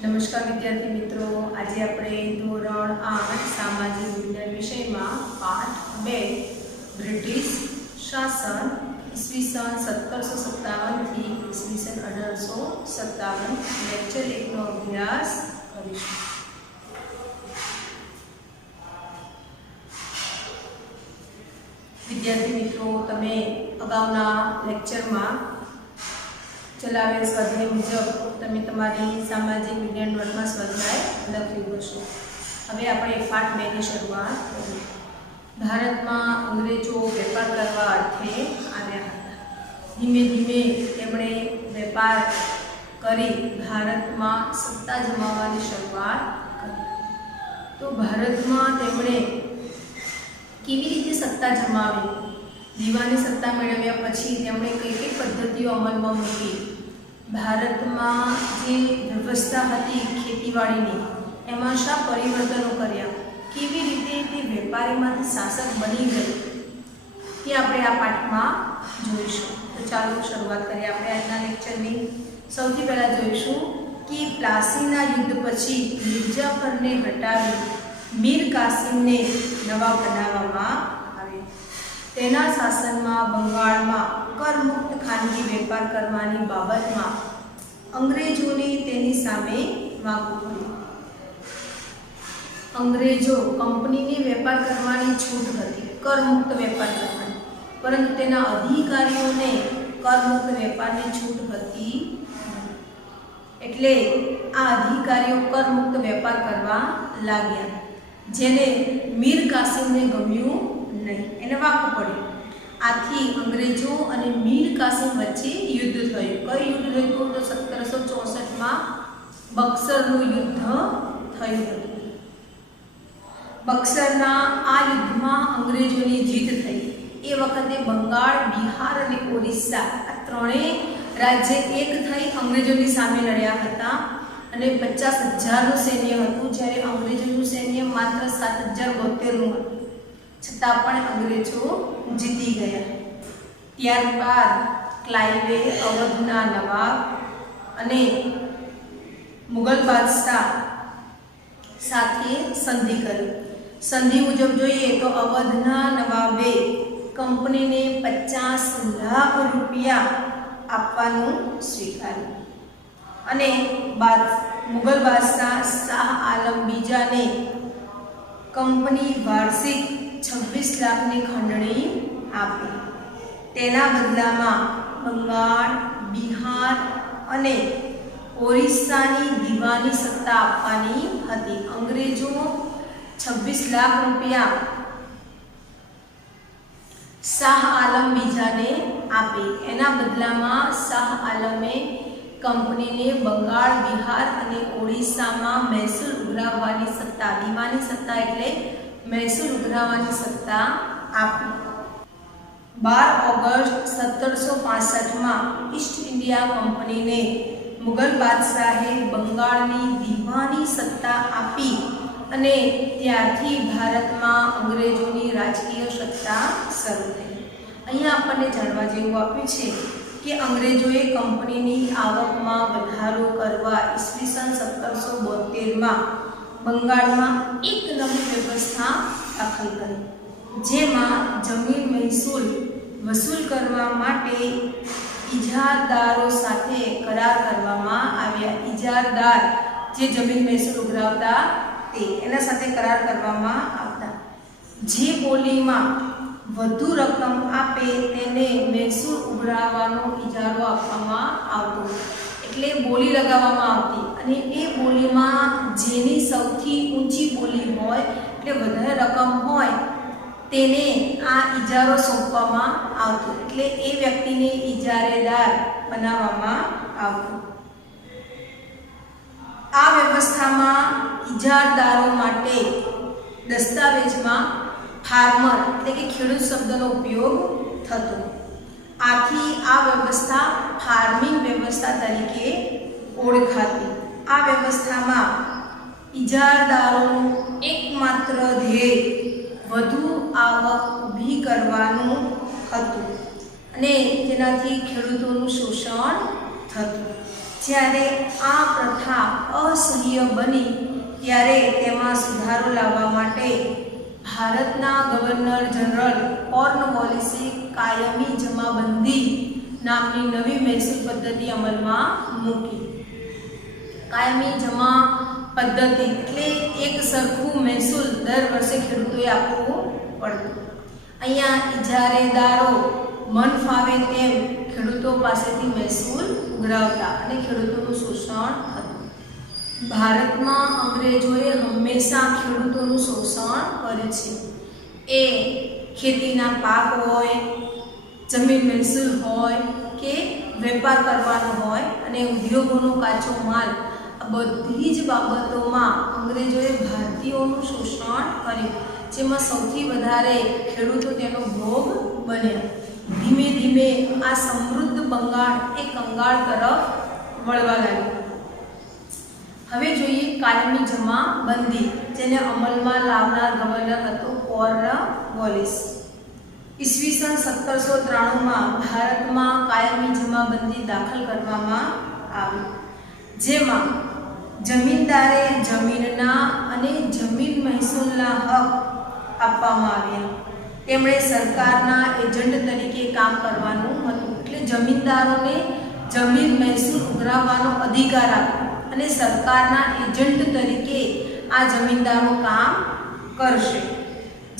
नमस्कार विद्यार्थी मित्रों, आज આપણે ધોરણ 8 સામાજિક વિજ્ઞાન વિષયમાં પાઠ 2 બ્રિટિશ શાસન ઈસવીસન 1757 થી ઈસવીસન 1857 લેક્ચર 1 નો અભ્યાસ કરીશું। विद्यार्थी मित्रों, તમે અગાઉના લેક્ચરમાં चलावे स्वाध्याय मुजब तमे तमारी सामाजिक विज्ञान नोट में स्वाध्याय लख्युं हशे। हवे आपणे पाठ 2 ની શરૂઆત કરીએ। भारतमां अंग्रेजो वेपार करवा अर्थे आव्या हता। धीमे धीमे તેમણે વેપાર કરી ભારતમાં સત્તા જમાવવાની શરૂઆત કરી। તો ભારતમાં તેમણે કેવી રીતે સત્તા જમાવી? દીવાની સત્તા મેળવ્યા પછી તેમણે કઈ કઈ પદ્ધતિઓ અમલમાં મૂકી? ભારતમાં જે વ્યવસ્થા હતી ખેતીવાડીની, એમાં શા પરિવર્તનો કર્યા? કેવી રીતે તે વેપારીમાંથી શાસક બની ગઈ, તે આપણે આ પાઠમાં જોઈશું। તો ચાલો શરૂઆત કરીએ આપણે આજના લેક્ચરની। સૌથી પહેલા જોઈશું કે પ્લાસીના યુદ્ધ પછી મિર્જાફરને હટાવી મીર કાસિમને નવાબ બનાવવામાં આવ્યા। તેના શાસનમાં બંગાળમાં કરમુક્ત ખાનગી વેપાર કરવાની બાબતમાં અંગ્રેજોને તેની સામે વાગવું પડ્યું। અંગ્રેજો કંપનીને વેપાર કરવાની છૂટ હતી, કરમુક્ત વેપાર કરવાની, પરંતુ તેના અધિકારીઓને કરમુક્ત વેપારની છૂટ હતી। એટલે આ અધિકારીઓ કરમુક્ત વેપાર કરવા લાગ્યા, જેને મીર કાસિમને ગમ્યું नहीं, एने वाकू पड़े। आथी अंग्रेजों अने मीर कासिम वच्चे युद्ध थयुं। कई युद्ध थयुं? तो 1764 में बक्सरनुं युद्ध थयुं हतुं। बक्सरना आ युद्धमां अंग्रेजोनी जीत थई। ए वखते बंगाळ, बिहार अने ओडिशा आ त्रणेय राज्य एक थई अंग्रेजोनी सामे लड्या हता अने 50,000 सैन्य हतुं, ज्यारे अंग्रेजोनुं सैन्य मात्र 7,072 हतुं। छतां पण अंग्रेजो जीती गया। त्यारबाद क्लाइवे अवधना नवाब अने मुगल बादशाह साथे संधि करी। संधि मुजब जोईए तो अवधना नवाबे कंपनी ने 50 लाख रुपया आपवानुं स्वीकार्युं अने बाद मुगल बादशाह शाह आलम बीजा ने कंपनी वार्षिक 26 लाख ની ખંડણી આપી। તેના બદલામાં બંગાળ, બિહાર અને ઓરિસ્સાની દીવાની સત્તા આપવાની હતી। અંગ્રેજો 26 લાખ રૂપિયા શાહ આલમ બીજાને આપી। એના બદલામાં શાહ આલમે કંપનીને બંગાળ, બિહાર અને ઓડિશામાં મહેસૂલ ઉઘરાવવાની સત્તા, દીવાની સત્તા એટલે महसूल उघरावानी सत्ता आपी। 12 ऑगस्ट 1765 में ईस्ट इंडिया कंपनी ने मुगल बादशाहे बंगाळनी दीवानी सत्ता आपी अने त्यारथी भारत में अंग्रेजोनी राजकीय सत्ता शरू थई। अहींया आपणे जाणवा जेवुं आप्युं छे कि अंग्रेजोए कंपनीनी आवकमां वधारो करवा ईस्वीसन 1772 में बंगाल में एक नवी व्यवस्था दाखल करी, जेमां जमीन महसूल वसूल करवा माटे इजारदारों साथे करार करवामां आव्या। इजारदार जे जमीन महसूल उघरावता ते एना साथे करार करवामां आवता। जे बोलीमां વધુ રકમ આપે તેને મહેસૂલ ઉઘરાવવાનો ઇજારો આપવામાં આવતો। એટલે બોલી લગાવવામાં આવતી અને એ બોલીમાં જેની સૌથી ઊંચી બોલી હોય એટલે વધારે રકમ હોય તેને આ ઇજારો સોંપવામાં આવતો। એટલે એ વ્યક્તિને ઇજારેદાર બનાવવામાં આવતો। આ વ્યવસ્થામાં ઇજારદારો માટે દસ્તાવેજમાં फार्मर એટલે કે ખેડૂત શબ્દનો ઉપયોગ થતો। આથી આ વ્યવસ્થા ફાર્મિંગ વ્યવસ્થા તરીકે ઓળખાતી। આ વ્યવસ્થામાં ઇજારદારોનું એકમાત્ર ધ્યેય વધુ આવક ઊભી કરવાનું હતું અને તેનાથી ખેડૂતોનું શોષણ થતું। જ્યારે આ પ્રથા અસહ્ય બની ત્યારે તેમાં સુધારો લાવવા માટે ભારતના ગવર્નર જનરલ કોર્નવોલિસે કાયમી જમાબંધી નામની નવી મહેસૂલ પદ્ધતિ અમલમાં મૂકી. કાયમી જમા પદ્ધતિ એટલે એક સરખું મહેસૂલ દર વર્ષે ખેડૂતોએ આપવું પડતું. અહીંયા ઇજારેદારો મન ફાવે તેમ ખેડૂતો પાસેથી મહેસૂલ ઉઘરાવતા અને ખેડૂતોનું શોષણ થતું. ભારતમાં અંગ્રેજોએ હંમેશા ખેડૂતોનું શોષણ કર્યું છે. એ ખેતીના પાક હોય, જમીન મહેસૂલ હોય કે વેપાર કરવાનો હોય અને ઉદ્યોગોનો કાચો માલ, આ બધી જ બાબતોમાં અંગ્રેજોએ ભારતીયોનું શોષણ કર્યું, જેમાં સૌથી વધારે ખેડૂતો તેનો ભોગ બન્યા. ધીમે ધીમે આ સમૃદ્ધ બંગાળ એ કંગાળ તરફ વળવા લાગ્યું. હવે જોઈએ કાયમી જમાબંધી, જેને અમલમાં લાવનાર ગવર્નર હતો કોર્નવોલિસ. ઈસવીસન 1793માં ભારતમાં કાયમી જમાબંધી દાખલ કરવામાં આવી, જેમાં જમીનદારે જમીનના અને જમીન મહેસૂલના હક આપવામાં આવ્યા. તેમણે સરકારના એજન્ટ તરીકે કામ કરવાનું હતું, એટલે જમીનદારોને જમીન મહેસૂલ ઉઘરાવવાનો અધિકાર આપ્યો અને સરકારના એજન્ટ તરીકે આ જમીનદારો કામ કરશે.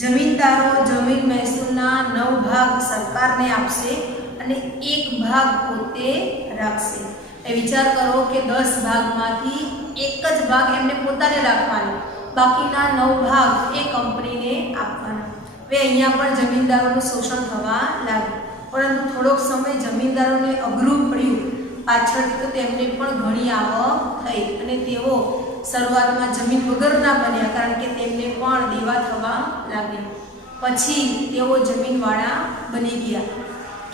જમીનદારો જમીન મહેસૂલના 9 ભાગ સરકારને આપશે અને 1 ભાગ પોતે રાખશે. એ વિચાર કરો કે 10 ભાગમાંથી એક જ ભાગ એમને પોતાને રાખવાનો, બાકીના 9 ભાગ એ કંપનીને આપવાના. હવે અહીંયા પણ જમીનદારોનું શોષણ થવા લાગ્યું, પરંતુ થોડોક સમય જમીનદારોને અઘરું પડ્યું. પાછળથી તો તેમને પણ ઘણી આવક થઈ અને તેઓ શરૂઆતમાં જમીન વગરના બન્યા, કારણ કે તેમને પણ દેવા થવા લાગ્યા. પછી તેઓ જમીનવાળા બની ગયા.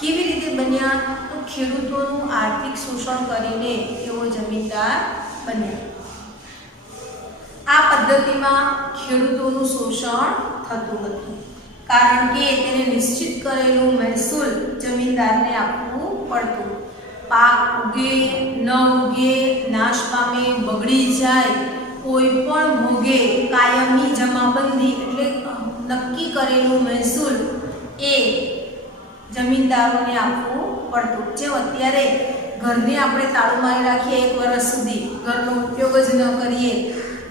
કેવી રીતે બન્યા? તો ખેડૂતોનું આર્થિક શોષણ કરીને તેઓ જમીનદાર બન્યા. આ પદ્ધતિમાં ખેડૂતોનું શોષણ થતું હતું, કારણ કે તેને નિશ્ચિત કરેલું મહેસૂલ જમીનદારને આપવું પડતું. પાક ઉગે ન ઉગે, નાશ પામે, બગડી જાય, કોઈ પણ ભોગે કાયમી જમાબંધી એટલે નક્કી કરેલું મહેસૂલ એ જમીનદારોને આપવું પડતું. જેમ અત્યારે ઘરને આપણે તાળું મારી રાખીએ 1 વર્ષ સુધી, ઘરનો ઉપયોગ જ ન કરીએ,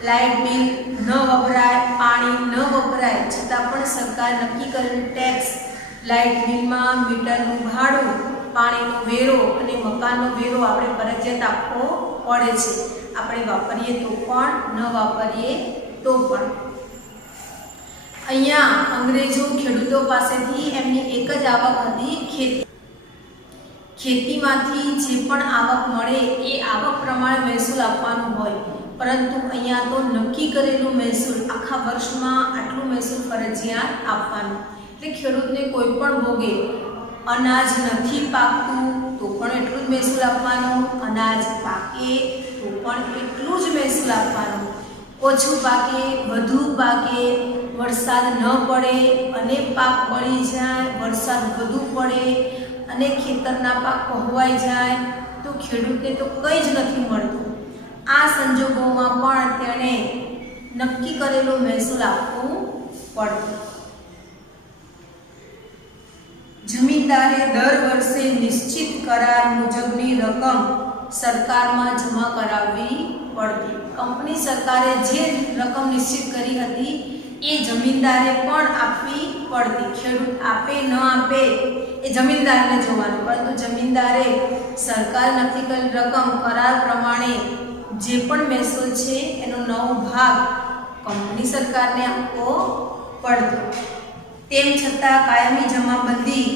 લાઇટ બિલ ન વપરાય, પાણી ન વપરાય, છતાં પણ સરકાર નક્કી કરેલું ટેક્સ, લાઇટ બિલમાં મીટરનું ભાડું, પાણીનો વેરો અને મકાનનો વેરો આપણે ફરજિયાત આપવો પડે છે. આપણે વાપરીએ તો પણ, ન વાપરીએ તો પણ. અહીંયા અંગ્રેજો ખેડૂતો પાસેથી એમની એક જ આવક હતી, ખેતી. ખેતીમાંથી જે પણ આવક મળે એ આવક પ્રમાણે મહેસૂલ આપવાનું હોય, પરંતુ અહીંયા તો નક્કી કરેલું મહેસૂલ, આખા વર્ષમાં આટલું મહેસૂલ ફરજિયાત આપવાનું. એટલે ખેડૂતને કોઈ પણ ભોગે અનાજ નથી પાકતું તો પણ એટલું જ મહેસૂલ આપવાનું, અનાજ પાકે તો પણ એટલું જ મહેસૂલ આપવાનું, ઓછું પાકે, વધુ પાકે, વરસાદ ન પડે અને પાક બળી જાય, વરસાદ વધુ પડે અને ખેતરના પાક કોહવાઈ જાય તો ખેડૂતને તો કંઈ જ નથી મળતું. આ સંજોગોમાં પણ તેણે નક્કી કરેલું મહેસૂલ આપવું પડતું. જમીનદારે દર વર્ષે નિશ્ચિત કરાર મુજબની રકમ સરકારમાં જમા કરાવવી પડતી. કંપની સરકારે જે રકમ નિશ્ચિત કરી હતી એ જમીનદારે પણ આપવી પડતી. ખેડૂત આપે ન આપે એ જમીનદારને જોવાનું, પરંતુ જમીનદારે સરકાર નક્કી કરેલ રકમ કરાર પ્રમાણે જે પણ મહેસૂલ છે એનો 9 ભાગ કંપની સરકારને આપવો પડતો. તેમ છતાં કાયમી જમાબંધી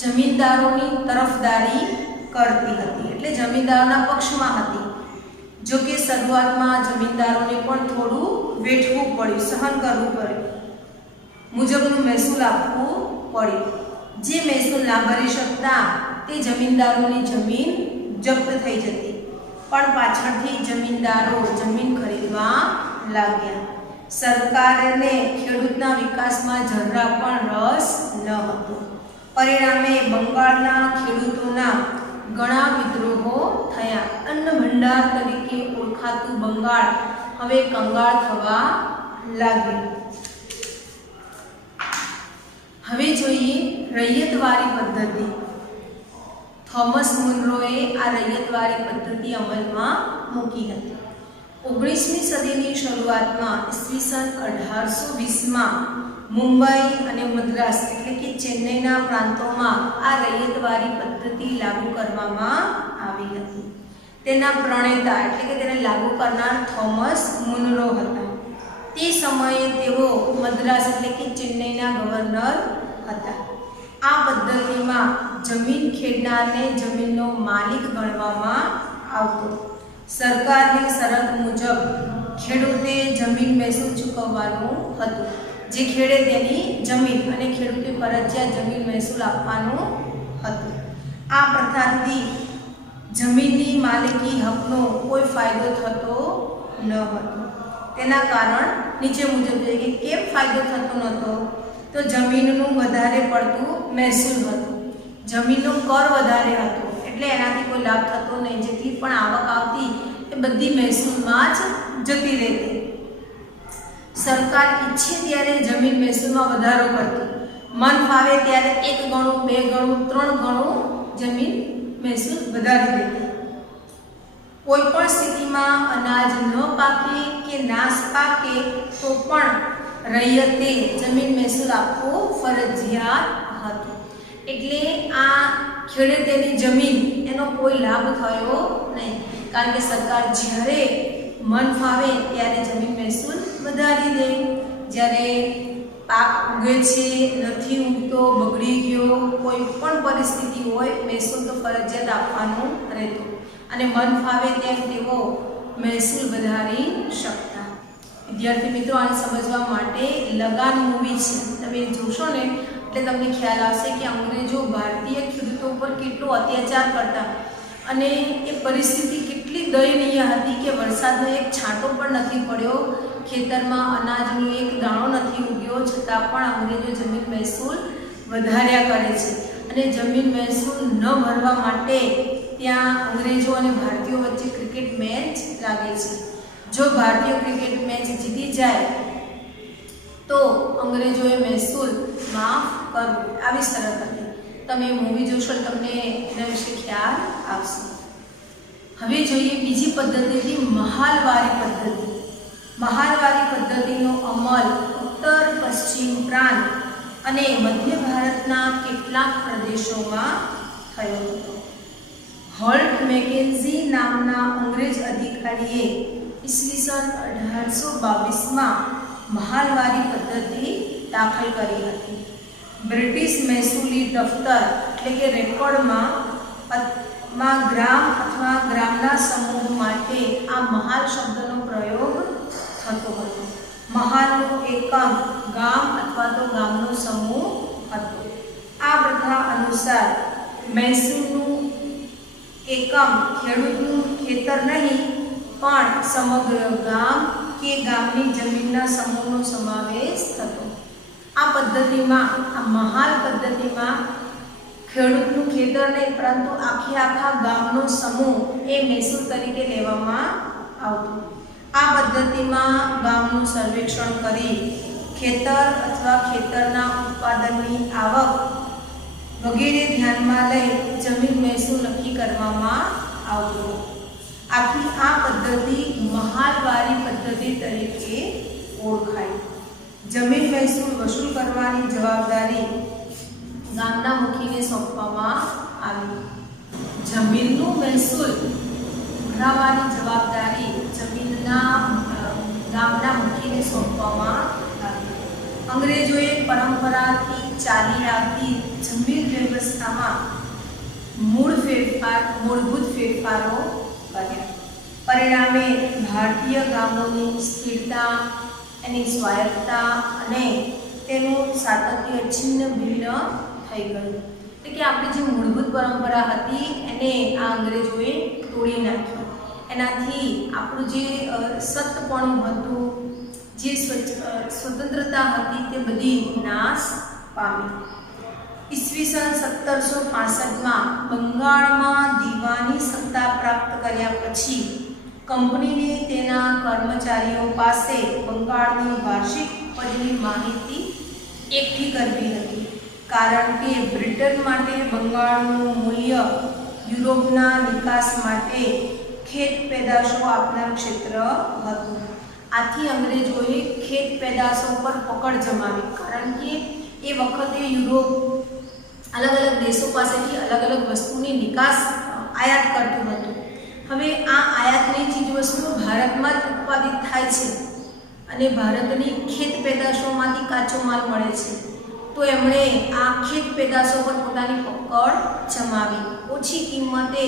જમીનદારોની તરફદારી કરતી હતી, એટલે જમીનદારોના પક્ષમાં હતી. જો કે શરૂઆતમાં જમીનદારોને પણ થોડું વેઠવું પડ્યું, સહન કરવું પડ્યું, મુજબનું મહેસૂલ આપવું પડ્યું. જે મહેસૂલ ના ભરી શકતા તે જમીનદારોની જમીન જપ્ત થઈ જતી, પણ પાછળથી જમીનદારો જમીન ખરીદવા લાગ્યા. સરકારને ખેડૂતના વિકાસમાં જરા પણ રસ ન હતો. પરિણામે બંગાળના ખેડૂતોના ઘણા વિદ્રોહો થયા. અન્ન ભંડાર તરીકે ઓળખાતું બંગાળ હવે કંગાળ થવા લાગ્યું. હવે જોઈએ રૈયતવારી પદ્ધતિ. થોમસ મુનરોએ આ રૈયતવારી પદ્ધતિ અમલમાં મૂકી હતી. 19મી સદીની શરૂઆતમાં ઈસવીસન 1820માં મુંબઈ અને મદ્રાસ એટલે કે ચેન્નઈના પ્રાંતોમાં આ રૈયતવારી પદ્ધતિ લાગુ કરવામાં આવી હતી. તેના પ્રણેતા એટલે કે તેને લાગુ કરનાર થોમસ મુનરો હતા. તે સમયે તેઓ મદ્રાસ એટલે કે ચેન્નઈના ગવર્નર હતા. આ પદ્ધતિમાં જમીન ખેડનારને જમીનનો માલિક ગણવામાં આવતો. સરકારની શરત મુજબ ખેડૂતે જમીન મહેસૂલ ચૂકવવાનું હતું. જે ખેડે તેની જમીન અને ખેડૂતે ફરજિયાત જમીન મહેસૂલ આપવાનું હતું. આ પ્રથાથી જમીનની માલિકી હકનો કોઈ ફાયદો થતો ન હતો. તેના કારણ નીચે મુજબ છે કે કેમ ફાયદો થતો નહોતો? તો જમીનનું વધારે પડતું મહેસૂલ હતું, જમીનનો કર વધારે હતો, એટલે એનાથી કોઈ લાભ થતો નહીં. જેટલી પણ આવક આવતી એ બધી મહેસૂલમાં જ જતી રહેતી. સરકાર ઈચ્છે ત્યારે જમીન મહેસૂલમાં વધારો કરતી, મન ફાવે ત્યારે 1 ગણું 2 ગણું 3 ગણું જમીન મહેસૂલ વધારી દેતી. કોઈ પણ સ્થિતિમાં અનાજ ન પાકે કે નાશ પાકે તો પણ રૈયતે જમીન મહેસૂલ આપવું ફરજિયાત હતું. એટલે આ ખેડે તેની જમીન એનો કોઈ લાભ થયો નહીં, કારણ કે સરકાર જ્યારે મન ફાવે ત્યારે જમીન મહેસૂલ વધારી દે. જ્યારે પાક ઉગે છે, નથી ઉગતો, બગડી ગયો, કોઈ પણ પરિસ્થિતિ હોય, મહેસૂલ તો ફરજિયાત આપવાનું રહેતું અને મન ફાવે તેમ તેઓ મહેસૂલ વધારી શકતા. વિદ્યાર્થી મિત્રો, આને સમજવા માટે લગાન મૂવી છે, તમે જોશો ને એટલે તમને ખ્યાલ આવશે કે અંગ્રેજો ભારતીય ખેડૂતો પર કેટલો અત્યાચાર કરતા અને એ પરિસ્થિતિ કેટલી દયનીય હતી કે વરસાદનો એક છાંટો પણ નથી પડ્યો, ખેતરમાં અનાજનો એક દાણો નથી ઉગ્યો, છતાં પણ અંગ્રેજો જમીન મહેસૂલ વધાર્યા કરે છે. અને જમીન મહેસૂલ ન ભરવા માટે ત્યાં અંગ્રેજો અને ભારતીયો વચ્ચે ક્રિકેટ મેચ લાગે છે. જો ભારતીય ક્રિકેટ મેચ જીતી જાય તો અંગ્રેજોએ મહેસૂલ માફ કરવું, આવી શરત હતી. તમે મૂવી જોશો તમને એના વિશે ખ્યાલ આવશે. હવે જોઈએ બીજી પદ્ધતિ, મહાલવારી પદ્ધતિ. મહાલવારી પદ્ધતિનો અમલ ઉત્તર પશ્ચિમ પ્રાંત અને મધ્ય ભારતના કેટલાક પ્રદેશોમાં થયો હતો. હોલ્ટ મેકેન્ઝી નામના અંગ્રેજ અધિકારીએ ઈસવીસન 1822માં મહાલવારી પદ્ધતિ દાખલ કરી હતી. બ્રિટિશ મહેસૂલી દફતર એટલે કે રેકોર્ડમાં ગ્રામ અથવા ગ્રામના સમૂહ માટે આ મહાલ શબ્દનો પ્રયોગ થતો હતો. મહાલનું એકમ ગામ અથવા તો ગામનો સમૂહ હતો. આ પ્રથા અનુસાર મહેસૂલનું એકમ ખેડૂતનું ખેતર નહીં પણ સમગ્ર ગામ કે ગામની જમીનના સમૂહનો સમાવેશ થતો. આ પદ્ધતિમાં, આ મહાલ પદ્ધતિમાં ખેડૂતનું ખેતર નહીં પરંતુ આખા ગામનો સમૂહ એ મહેસૂલ તરીકે લેવામાં આવતું. આ પદ્ધતિમાં ગામનું સર્વેક્ષણ કરી ખેતર અથવા ખેતરના ઉત્પાદનની આવક વગેરે ધ્યાનમાં લઈ જમીન મહેસૂલ નક્કી કરવામાં આવતો. આથી આ પદ્ધતિ મહાલવારી પદ્ધતિ તરીકે ઓળખાય. જમીન મહેસૂલ વસૂલ કરવાની જવાબદારી ગામના મુખીને સોંપવામાં આવી. જમીનનું મહેસૂલ ઉઘરાવવાની જવાબદારી ગામના મુખીને સોંપવામાં આવી. અંગ્રેજોએ પરંપરાથી ચાલી આવતી જમીન વ્યવસ્થામાં મૂળભૂત ફેરફારો કર્યા. પરિણામે ભારતીય ગામોની સ્થિરતા, એની સ્વાયત્તતા અને તેનું સાતત્ય છિન્ન ભિન્ન થઈ ગયું. એટલે કે આપણી જે મૂળભૂત પરંપરા હતી એને આ અંગ્રેજોએ તોડી નાખી. એનાથી આપણું જે સત્પણું હતું, જે સ્વતંત્રતા હતી તે બધી નાશ પામી. ઈસવીસન 1765માં બંગાળમાં દીવાની સત્તા પ્રાપ્ત કર્યા પછી કંપનીને તેના કર્મચારીઓ પાસે બંગાળની વાર્ષિક ઉપજની માહિતી એકઠી કરવી હતી, કારણ કે બ્રિટન માટે બંગાળનું મૂલ્ય યુરોપના નિકાસ માટે ખેત પેદાશો આપનાર ક્ષેત્ર હતું. આથી અંગ્રેજોએ ખેત પેદાશો પર પકડ જમાવી, કારણ કે એ વખતે યુરોપ અલગ અલગ દેશો પાસેથી અલગ અલગ વસ્તુની નિકાસ આયાત કરતું હતું. હવે આ આયાતની ચીજવસ્તુઓ ભારતમાં જ ઉત્પાદિત થાય છે અને ભારતની ખેત પેદાશોમાંથી કાચો માલ મળે છે, તો એમણે આ ખેત પેદાશો પર પોતાની પકડ જમાવી ઓછી કિંમતે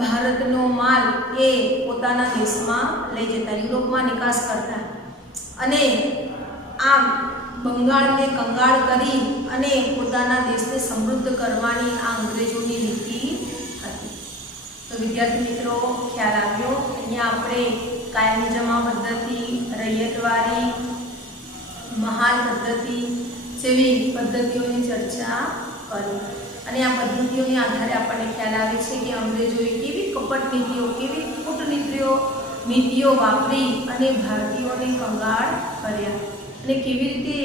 ભારતનો માલ એ પોતાના દેશમાં લઈ જતા, યુરોપમાં નિકાસ કરતા, અને આમ બંગાળને કંગાળ કરી અને પોતાના દેશને સમૃદ્ધ કરવાની આ અંગ્રેજોની નીતિ હતી. તો વિદ્યાર્થી મિત્રો, ખ્યાલ આવ્યો? અહીંયા આપણે કાયમી જમા પદ્ધતિ, રૈયતવારી, મહાલ પદ્ધતિ જેવી પદ્ધતિઓની ચર્ચા કરી, અને આ પદ્ધતિઓના આધારે આપણને ખ્યાલ આવે છે કે અંગ્રેજોએ કેવી કપટ નીતિઓ, કેવી કૂટનીતિઓ વાપરી અને ભારતીયોને કંગાળ કર્યા, અને કેવી રીતે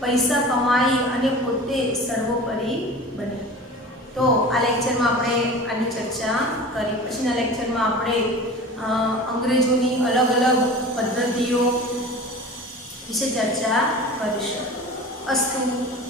પૈસા કમાઈ અને પોતે સર્વોપરી બન્યા. તો આ લેક્ચરમાં આપણે આની ચર્ચા કરી. પછીના લેક્ચરમાં આપણે અંગ્રેજોની અલગ અલગ પદ્ધતિઓ વિશે ચર્ચા કરીશું. અસ્તુ.